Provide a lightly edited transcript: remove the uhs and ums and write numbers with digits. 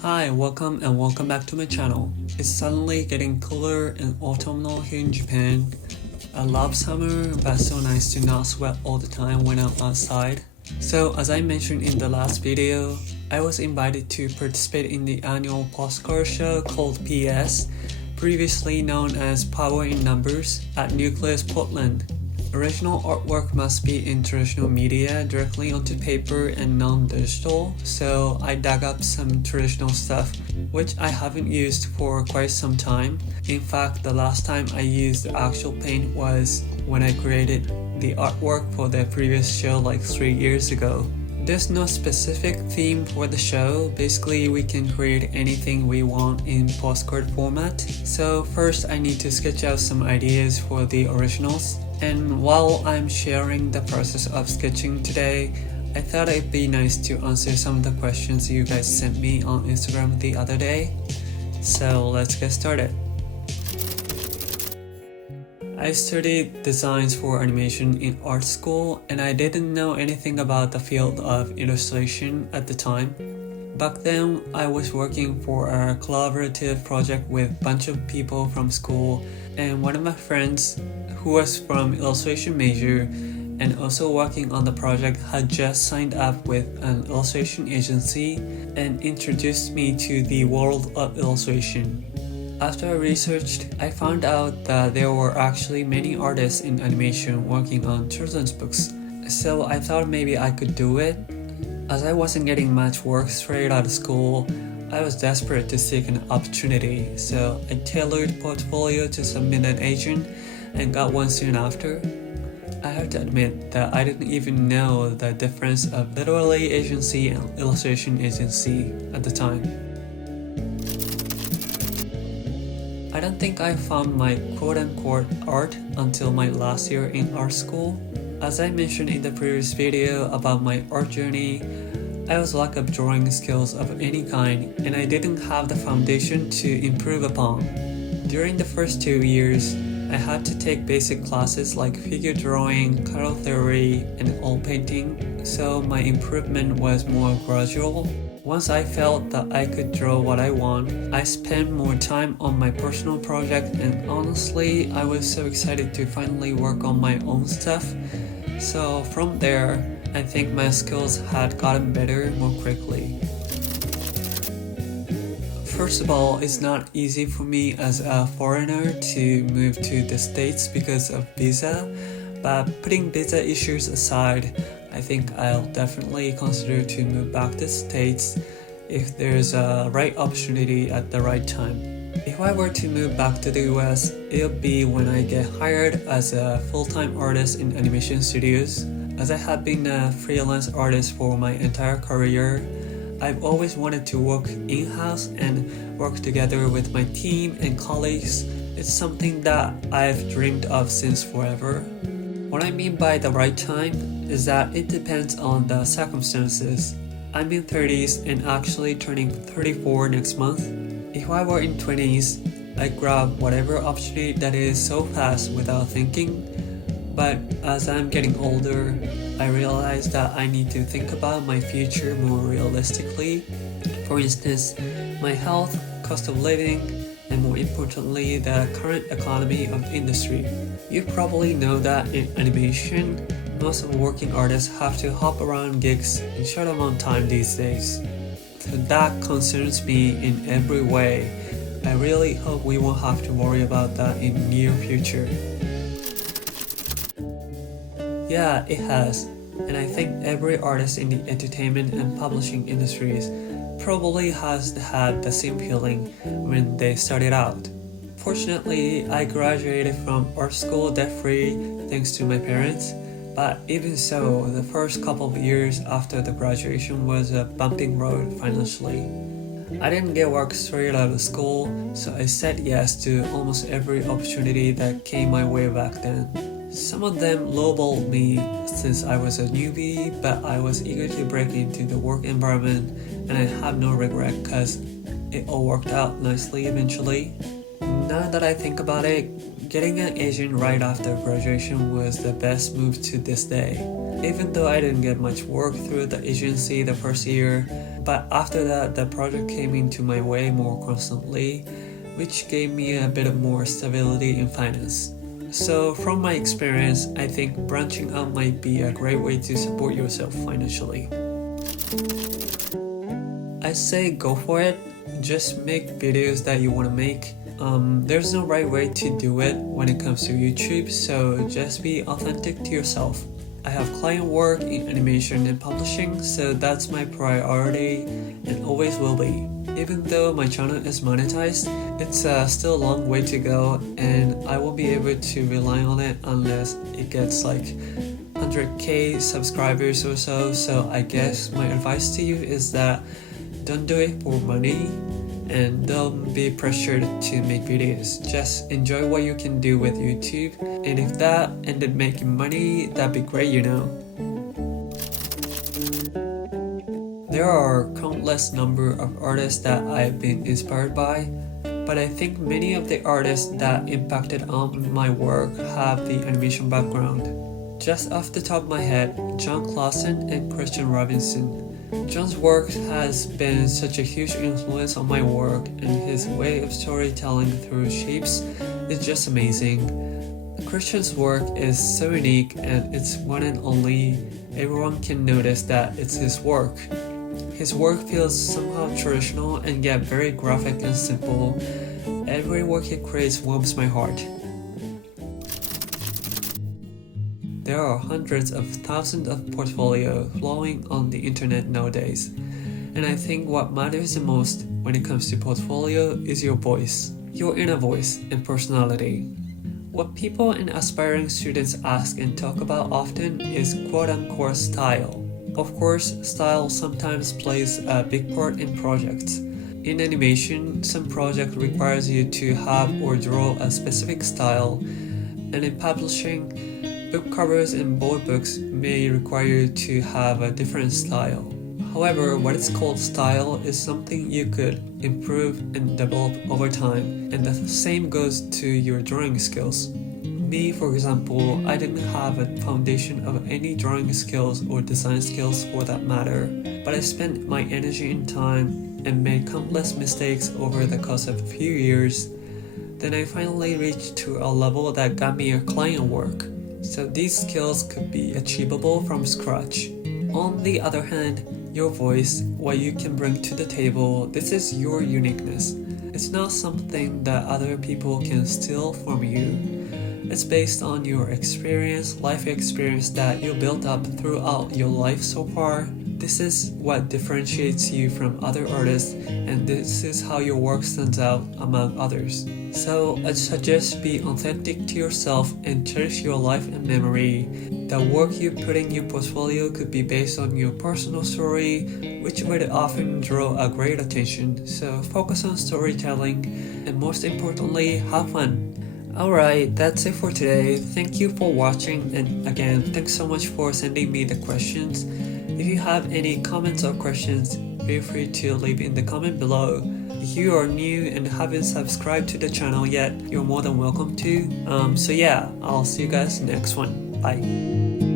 Hi, welcome back to my channel. It's suddenly getting cooler and autumnal here in Japan. I love summer, but it's so nice to not sweat all the time when I'm outside. So as I mentioned in the last video, I was invited to participate in the annual postcard show called PS, previously known as Power in Numbers, at Nucleus, Portland. Original artwork must be in traditional media directly onto paper and non-digital, so I dug up some traditional stuff which I haven't used for quite some time. In fact, the last time I used the actual paint was when I created the artwork for the previous show like 3 years ago. There's no specific theme for the show. Basically, we can create anything we want in postcard format. So first I need to sketch out some ideas for the originals. And while I'm sharing the process of sketching today, I thought it'd be nice to answer some of the questions you guys sent me on Instagram the other day. So let's get started. I studied designs for animation in art school, and I didn't know anything about the field of illustration at the time. Back then, I was working for a collaborative project with a bunch of people from school, and one of my friends who was from illustration major and also working on the project had just signed up with an illustration agency and introduced me to the world of illustration. After I researched, I found out that there were actually many artists in animation working on children's books, so I thought maybe I could do it. As I wasn't getting much work straight out of school, I was desperate to seek an opportunity, so I tailored a portfolio to submit an agent and got one soon after. I have to admit that I didn't even know the difference of literary agency and illustration agency at the time. I don't think I found my quote-unquote art until my last year in art school. As I mentioned in the previous video about my art journey, I was lack of drawing skills of any kind, and I didn't have the foundation to improve upon. During the first 2 years, I had to take basic classes like figure drawing, color theory, and oil painting, so my improvement was more gradual. Once I felt that I could draw what I want, I spent more time on my personal project, and honestly, I was so excited to finally work on my own stuff. So from there, I think my skills had gotten better more quickly. First of all, it's not easy for me as a foreigner to move to the States because of visa, but putting visa issues aside, I think I'll definitely consider to move back to the States if there's a right opportunity at the right time. If I were to move back to the US, it'll be when I get hired as a full-time artist in animation studios. As I have been a freelance artist for my entire career, I've always wanted to work in-house and work together with my team and colleagues. It's something that I've dreamed of since forever. What I mean by the right time is that it depends on the circumstances. I'm in 30s and actually turning 34 next month. If I were in 20s, I'd grab whatever opportunity that is so fast without thinking. But as I'm getting older, I realize that I need to think about my future more realistically. For instance, my health, cost of living, and more importantly, the current economy of the industry. You probably know that in animation, most of working artists have to hop around gigs in short amount of time these days. So that concerns me in every way. I really hope we won't have to worry about that in the near future. Yeah, it has, and I think every artist in the entertainment and publishing industries probably has had the same feeling when they started out. Fortunately, I graduated from art school debt-free thanks to my parents, but even so, the first couple of years after the graduation was a bumping road financially. I didn't get work straight out of school, so I said yes to almost every opportunity that came my way back then. Some of them lowballed me since I was a newbie, but I was eager to break into the work environment, and I have no regret because it all worked out nicely eventually. Now that I think about it, getting an agent right after graduation was the best move to this day. even though I didn't get much work through the agency the first year, but after that the project came into my way more constantly, which gave me a bit of more stability in finance. So from my experience, I think branching out might be a great way to support yourself financially. I say go for it, just make videos that you want to make. There's no right way to do it when it comes to YouTube, so just be authentic to yourself. I have client work in animation and publishing, so that's my priority and always will be. Even though my channel is monetized, it's still a long way to go, and I won't be able to rely on it unless it gets like 100k subscribers or so. So I guess my advice to you is that don't do it for money and don't be pressured to make videos. Just enjoy what you can do with YouTube, and if that ended making money, that'd be great, you know. There are countless number of artists that I've been inspired by, but I think many of the artists that impacted on my work have the animation background. Just off the top of my head, John Clausen and Christian Robinson. John's work has been such a huge influence on my work, and his way of storytelling through shapes is just amazing. Christian's work is so unique, and it's one and only. Everyone can notice that it's his work. His work feels somehow traditional and yet very graphic and simple. Every work he creates warms my heart. There are hundreds of thousands of portfolios flowing on the internet nowadays, and I think what matters the most when it comes to portfolio is your voice, your inner voice and personality. What people and aspiring students ask and talk about often is quote-unquote style. Of course, style sometimes plays a big part in projects. In animation, some project requires you to have or draw a specific style, and in publishing, book covers and board books may require you to have a different style. However, what is called style is something you could improve and develop over time, and the same goes to your drawing skills. Me, for example, I didn't have a foundation of any drawing skills or design skills for that matter, but I spent my energy and time and made countless mistakes over the course of a few years. Then I finally reached to a level that got me a client work. So these skills could be achievable from scratch. On the other hand, your voice, what you can bring to the table, this is your uniqueness. It's not something that other people can steal from you. It's based on your experience, life experience that you built up throughout your life so far. This is what differentiates you from other artists, and this is how your work stands out among others. So I suggest be authentic to yourself and cherish your life and memory. The work you put in your portfolio could be based on your personal story, which would often draw a great attention. So focus on storytelling, and most importantly, have fun. Alright, that's it for today. Thank you for watching, and again, thanks so much for sending me the questions. If you have any comments or questions, feel free to leave in the comment below. If you are new and haven't subscribed to the channel yet, you're more than welcome to. So yeah, I'll see you guys next one. Bye.